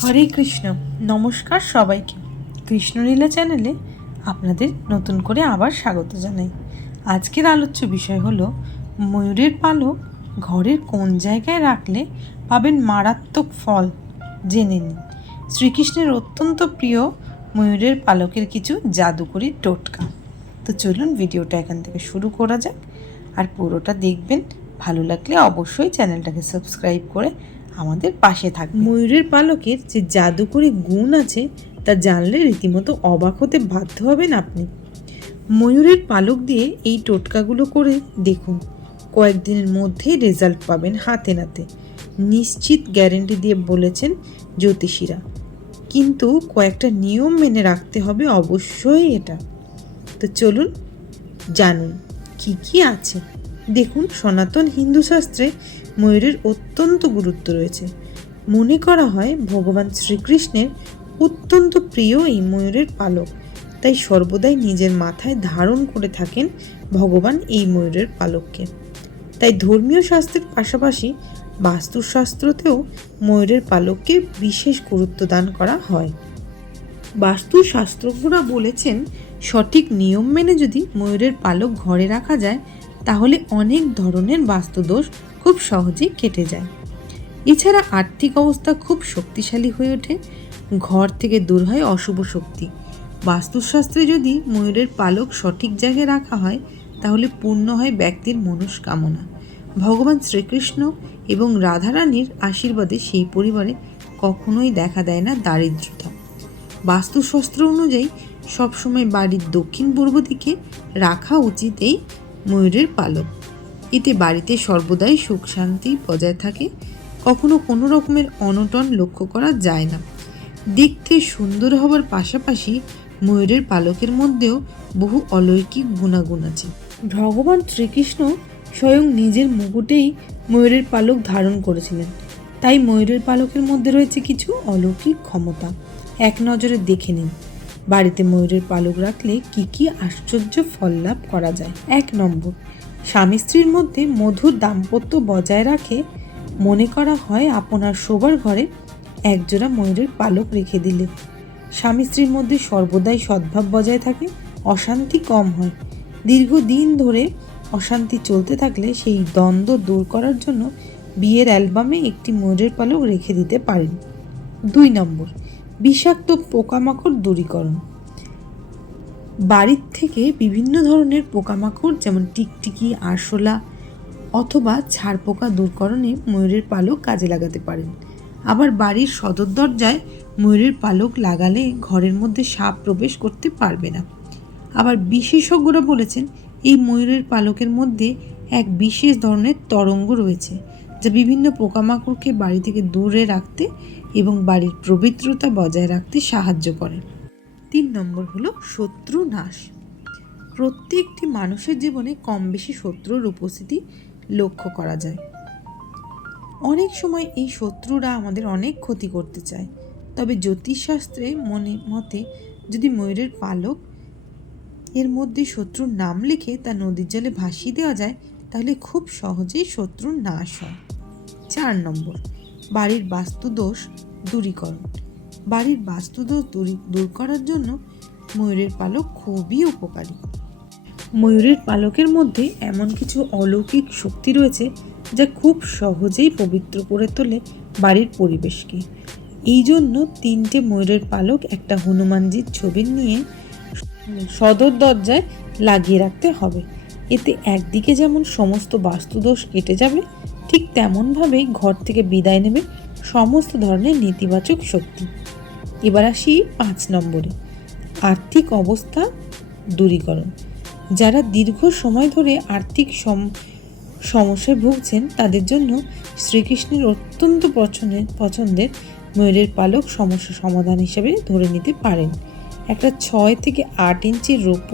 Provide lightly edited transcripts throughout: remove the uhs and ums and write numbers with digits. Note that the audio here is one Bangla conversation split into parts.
হরে কৃষ্ণ। নমস্কার সবাইকে। কৃষ্ণলীলা চ্যানেলে আপনাদের নতুন করে আবার স্বাগত জানাই। আজকের আলোচ্য বিষয় হলো ময়ূরের পালক ঘরের কোন জায়গায় রাখলে পাবেন মারাত্মক ফল। জেনে নিন শ্রীকৃষ্ণের অত্যন্ত প্রিয় ময়ূরের পালকের কিছু জাদুকরী টোটকা। তো চলুন ভিডিওটা এখান থেকে শুরু করা যাক, আর পুরোটা দেখবেন। ভালো লাগলে অবশ্যই চ্যানেলটাকে সাবস্ক্রাইব করে আমাদের পাশে থাকবে। ময়ূরের পালকের যে জাদুকরী গুণ আছে তা জানলে রীতিমতো অবাক হতে বাধ্য হবেন আপনি। ময়ূরের পালক দিয়ে এই টোটকাগুলো করে দেখুন, কয়েকদিনের মধ্যেই রেজাল্ট পাবেন হাতে নাতে, নিশ্চিত গ্যারেন্টি দিয়ে বলেছেন জ্যোতিষীরা। কিন্তু কয়েকটা নিয়ম মেনে রাখতে হবে অবশ্যই এটা। তো চলুন জানুন কি কি আছে। দেখুন, সনাতন হিন্দু শাস্ত্রে ময়ূরের অত্যন্ত গুরুত্ব রয়েছে। মনে করা হয় ভগবান শ্রীকৃষ্ণের অত্যন্ত প্রিয় এই ময়ূরের পালক, তাই সর্বদাই নিজের মাথায় ধারণ করে থাকেন ভগবান এই ময়ূরের পালককে। তাই ধর্মীয় শাস্ত্রের পাশাপাশি বাস্তুশাস্ত্রতেও ময়ূরের পালককে বিশেষ গুরুত্ব দান করা হয়। বাস্তুশাস্ত্রজ্ঞরা বলেছেন, সঠিক নিয়ম মেনে যদি ময়ূরের পালক ঘরে রাখা যায় তাহলে অনেক ধরনের বাস্তুদোষ খুব সহজেই কেটে যায়। এছাড়া আর্থিক অবস্থা খুব শক্তিশালী হয়ে ওঠে, ঘর থেকে দূর হয় অশুভ শক্তি। বাস্তুশাস্ত্রে যদি ময়ূরের পালক সঠিক জায়গায় রাখা হয় তাহলে পূর্ণ হয় ব্যক্তির মনস্কামনা। ভগবান শ্রীকৃষ্ণ এবং রাধারানীর আশীর্বাদে সেই পরিবারে কখনোই দেখা দেয় না দারিদ্রতা। বাস্তুশাস্ত্র অনুযায়ী সবসময় বাড়ির দক্ষিণ পূর্ব দিকে রাখা উচিত এই ময়ূরের পালক। এতে বাড়িতে সর্বদাই সুখ শান্তি বজায় থাকে, কখনো কোনো রকমের অনটন লক্ষ্য করা যায় না। দেখতে সুন্দর হবার পাশাপাশি ময়ূরের পালকের মধ্যেও বহু অলৌকিক গুণাগুণ আছে। ভগবান শ্রীকৃষ্ণ স্বয়ং নিজের মুকুটেই ময়ূরের পালক ধারণ করেছিলেন, তাই ময়ূরের পালকের মধ্যে রয়েছে কিছু অলৌকিক ক্ষমতা। এক নজরে দেখে নিন বাড়িতে ময়ূরের পালক রাখলে কি কি আশ্চর্য ফল লাভ করা যায়। 1 নম্বর, স্বামী স্ত্রীর মধ্যে মধুর দাম্পত্য বজায় রাখে। মনে করা হয় আপনার শোবার ঘরে একজোড়া ময়ূরের পালক রেখে দিলে স্বামী স্ত্রীর মধ্যে সর্বদাই সদ্ভাব বজায় থাকে, অশান্তি কম হয়। দীর্ঘদিন ধরে অশান্তি চলতে থাকলে সেই দ্বন্দ্ব দূর করার জন্য বিয়ের অ্যালবামে একটি ময়ূরের পালক রেখে দিতে পারেন। 2 নম্বর, বিষাক্ত পোকামাকড় দূরীকরণ। বাড়ির থেকে বিভিন্ন ধরনের পোকামাকড় যেমন টিকটিকি, আরশোলা অথবা ছারপোকা দূরকরণে ময়ূরের পালক কাজে লাগাতে পারেন। আবার বাড়ির সদর দরজায় ময়ূরের পালক লাগালে ঘরের মধ্যে সাপ প্রবেশ করতে পারবে না। আবার বিশেষজ্ঞরা বলেছেন এই ময়ূরের পালকের মধ্যে এক বিশেষ ধরনের তরঙ্গ রয়েছে যা বিভিন্ন পোকামাকড়কে বাড়ি থেকে দূরে রাখতে এবং বাড়ির পবিত্রতা বজায় রাখতে সাহায্য করে। 3 নম্বর হলো শত্রু নাশ। প্রত্যেকটি মানুষের জীবনে কম বেশি শত্রুর উপস্থিতি লক্ষ্য করা যায়। অনেক সময় এই শত্রুরা আমাদের অনেক ক্ষতি করতে চায়, তবে জ্যোতিষশাস্ত্রে মতে যদি ময়ূরের পালক এর মধ্যে শত্রুর নাম লিখে তা নদীর জলে ভাসিয়ে দেওয়া যায় তাহলে খুব সহজেই শত্রুর নাশ হয়। 4 নম্বর, বাড়ির বাস্তুদোষ দূরীকরণ। বাড়ির বাস্তুদোষ দূর করার জন্য ময়ূরের পালক খুবই উপকারী। ময়ূরের পালকের মধ্যে এমন কিছু অলৌকিক শক্তি রয়েছে যা খুব সহজেই পবিত্র করে তোলে বাড়ির পরিবেশকে। এই জন্য 3টে ময়ূরের পালক একটা হনুমানজির ছবি নিয়ে সদর দরজায় লাগিয়ে রাখতে হবে। এতে একদিকে যেমন সমস্ত বাস্তুদোষ কেটে যাবে, ঠিক তেমনভাবেই ঘর থেকে বিদায় নেবে সমস্ত ধরনের নেতিবাচক শক্তি। এবার আসি 5 নম্বরে, আর্থিক অবস্থা দূরীকরণ। যারা দীর্ঘ সময় ধরে আর্থিক সমস্যায় ভুগছেন তাদের জন্য শ্রীকৃষ্ণের অত্যন্ত পছন্দের ময়ূরের পালক সমস্যা সমাধান হিসেবে ধরে নিতে পারেন। একটা 6 থেকে 8 ইঞ্চির রৌপ্য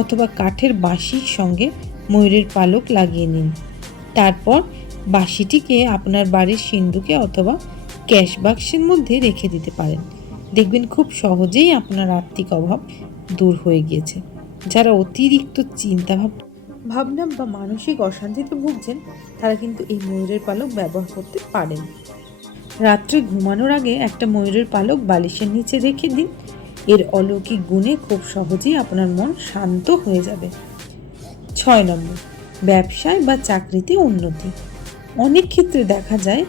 অথবা কাঠের বাঁশির সঙ্গে ময়ূরের পালক লাগিয়ে নিন। তারপর বাঁশিটিকে আপনার বাড়ির সিন্ধুকে অথবা ক্যাশ বাক্সের মধ্যে রেখে দিতে পারেন। দেখবেন খুব সহজেই আপনার আর্থিক অভাব দূর হয়ে গিয়েছে। যারা অতিরিক্ত চিন্তা ভাবনা বা মানসিক অশান্তিতে ভুগছেন তারা কিন্তু এই ময়ূরের পালক ব্যবহার করতে পারেন। রাত্রে ঘুমানোর আগে একটা ময়ূরের পালক বালিশের নিচে রেখে দিন। এর অলৌকিক গুণে খুব সহজেই আপনার মন শান্ত হয়ে যাবে। 6 নম্বর, ব্যবসায় বা চাকরিতে উন্নতি। অনেক ক্ষেত্রে দেখা যায়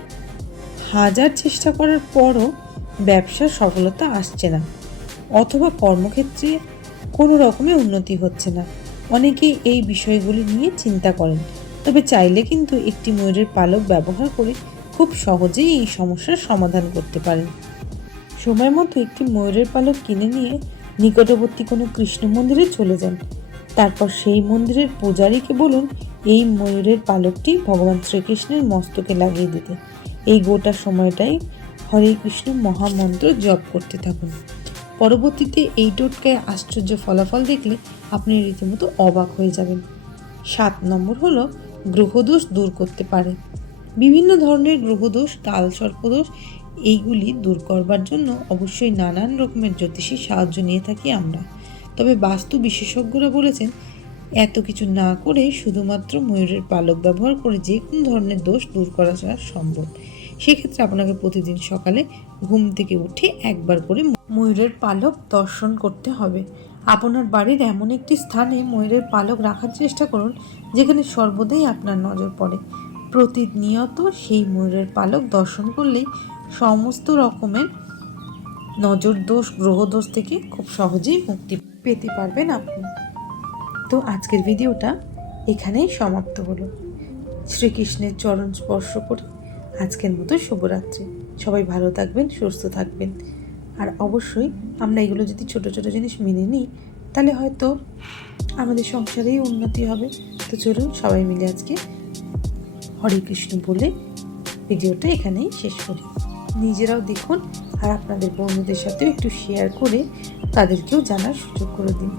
হাজার চেষ্টা করার পরও ব্যবসার সফলতা আসছে না, অথবা কর্মক্ষেত্রে কোনো রকমের উন্নতি হচ্ছে না। অনেকেই এই বিষয়গুলি নিয়ে চিন্তা করেন, তবে চাইলে কিন্তু একটি ময়ূরের পালক ব্যবহার করে খুব সহজেই এই সমস্যার সমাধান করতে পারেন। সময় মতো একটি ময়ূরের পালক কিনে নিয়ে নিকটবর্তী কোনো কৃষ্ণ মন্দিরে চলে যান। তারপর সেই মন্দিরের পূজারীকে বলুন এই ময়ূরের পালকটি ভগবান শ্রীকৃষ্ণের মস্তকে লাগিয়ে দিতে। এই গোটা সময়টাই হরে কৃষ্ণ মহামন্ত্র জপ করতে থাকুন। পরবর্তীতে এই টোটকায় আশ্চর্য ফলাফল দেখলে আপনি রীতিমতো অবাক হয়ে যাবেন। 7 নম্বর হলো গ্রহদোষ দূর করতে পারে। বিভিন্ন ধরনের গ্রহদোষ, কালসর্পদোষ, এইগুলি দূর করবার জন্য অবশ্যই নানান রকমের জ্যোতিষী সাহায্য নিয়ে থাকি আমরা। তবে বাস্তু বিশেষজ্ঞরা বলেছেন এত কিছু না করে শুধুমাত্র ময়ূরের পালক ব্যবহার করে যে কোনো ধরনের দোষ দূর করা সম্ভব। সেক্ষেত্রে আপনাকে প্রতিদিন সকালে ঘুম থেকে উঠে একবার করে ময়ূরের পালক দর্শন করতে হবে। আপনার বাড়ির এমন একটি স্থানে ময়ূরের পালক রাখার চেষ্টা করুন যেখানে সর্বদাই আপনার নজর পড়ে। প্রতিনিয়ত সেই ময়ূরের পালক দর্শন করলেই সমস্ত রকমের নজর দোষ, গ্রহদোষ থেকে খুব সহজেই মুক্তি পেতে পারবেন আপনি। তো আজকের ভিডিওটা এখানেই সমাপ্ত হলো। শ্রীকৃষ্ণের চরণ স্পর্শ করে আজকের মতো শুভরাত্রি। সবাই ভালো থাকবেন, সুস্থ থাকবেন। আর অবশ্যই আমরা এগুলো যদি ছোট ছোট জিনিস মেনে নিই তাহলে হয়তো আমাদের সংসারেই উন্নতি হবে। তো চলুন সবাই মিলে আজকে হরে কৃষ্ণ বলে ভিডিওটা এখানেই শেষ করি। নিজেরাও দেখুন আর আপনাদের বন্ধুদের সাথেও একটু শেয়ার করে তাদেরকেও জানার সুযোগ করে দিন।